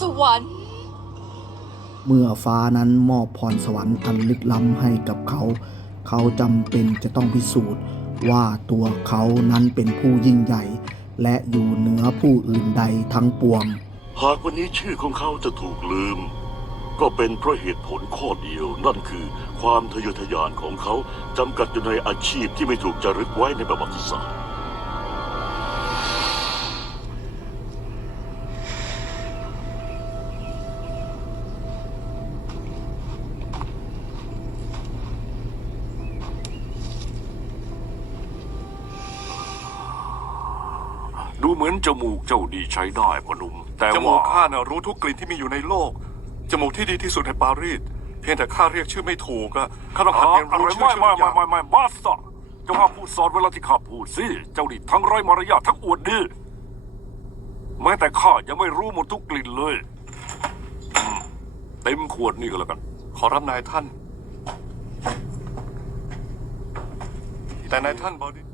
สวรรค์ เมื่อฟ้านั้นมอบพรสวรรค์อันลึกล้ำให้กับเขา เขาจำเป็นจะต้องพิสูจน์ว่าตัวเขานั้นเป็นผู้ยิ่งใหญ่ และอยู่เหนือผู้อื่นใดทั้งปวง หากวันนี้ชื่อของเขาจะถูกลืม ก็เป็นเพราะเหตุผลข้อเดียว นั่นคือความทะเยอทะยานของเขาจำกัดอยู่ในอาชีพที่ไม่ถูกจารึกไว้ในประวัติศาสตร์ ดูเหมือนจมูกเจ้าดีใช้ได้พ่อหนุ่ม แต่จมูกว่าข้าน่ะรู้ทุกกลิ่นที่มีอยู่ในโลก จมูกที่ดีที่สุดในปารีส เพียงแต่ข้าเรียกชื่อไม่ถูกอะข้าต้องหัดอะเรียนอะไรรู้ชื่อไม่ชื่อไม่ทุกอย่างไม่ไม่ไม่บาสต์เจ้าว่าพูดสอนเวลาที่ข้าพูดสิ เจ้านี่ทั้งไร้มารยาททั้งอวดดีแม้แต่ข้ายังไม่รู้หมดทุกกลิ่นเลยอืมเต็มขวดนี่ก็แล้วกัน ขอรับนายท่าน แต่นายท่านบอดี้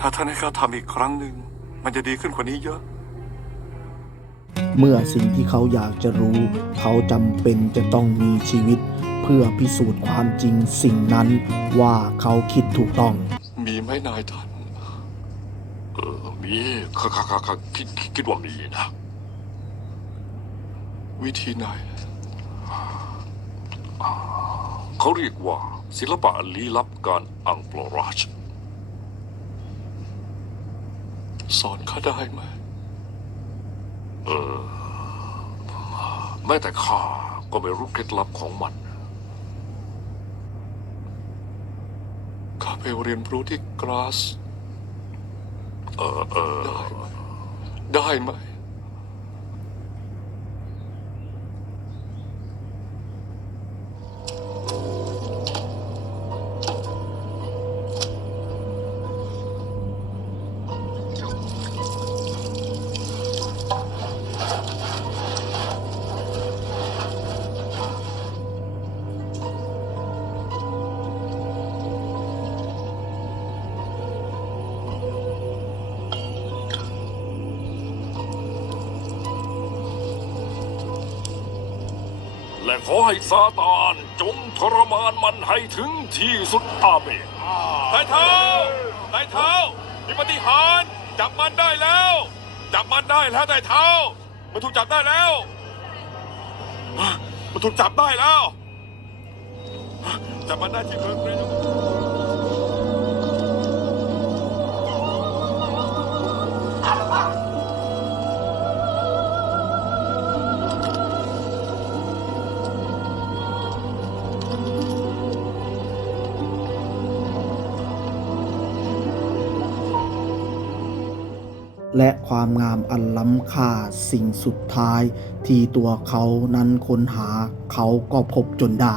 ถ้าท่านให้ข้าทำอีกครั้งหนึ่ง มันจะดีขึ้นกว่านี้เยอะ เมื่อสิ่งที่เขาอยากจะรู้ เขาจำเป็นจะต้องมีชีวิต เพื่อพิสูจน์ความจริงสิ่งนั้นว่าเขาคิดถูกต้อง มีไหมนายท่าน เออมีข้าข้าข้าข้าคิดคิดว่ามีนะ วิธีไหนเขาเรียกว่าศิลปะลี้ลับการอังโปรราช สอนข้าได้ไหมแม้แต่ข้าก็ไม่รู้เคล็ดลับของมัน ข้าไปเรียนรู้ที่กราส เออเออ ได้ไหมได้ไหม และขอให้ซาตานจงทรมานมันให้ถึงที่สุดอาเมนนายเท้านายเท้ามีปฏิหารย์จับมันได้แล้ว จับมันได้แล้วนายเท้า มันถูกจับได้แล้ว มันถูกจับได้แล้ว จับมันได้ที่เมืองเรโน และความงามอันล้ำค่าสิ่งสุดท้าย ที่ตัวเขานั้นค้นหาเขาก็พบจนได้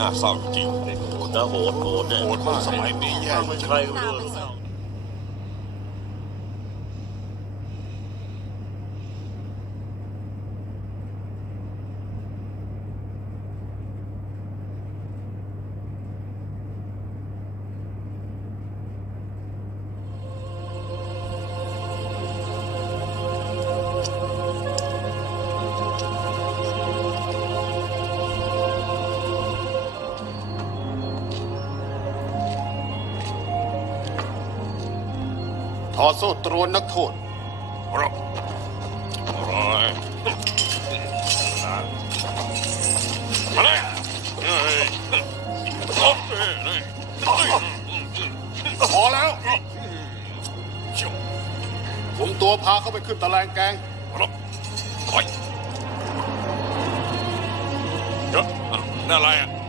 น่าเศร้าจริง โหดนะโหดโหดเนี่ยโหดมากสมัยนี้แย่ไม่ใช่เรื่อ อดโซ่ตรวนนักโทษครับอะไรมาเลยเฮ้ยโอ๊ยเฮ้ยเฮ้ยพอแล้วคุมตัวพาเข้าไปขึ้นตะแลงแกงครับถอยเดี๋ยวนั่นอะไรอะ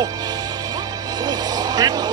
โอ้กลิ่น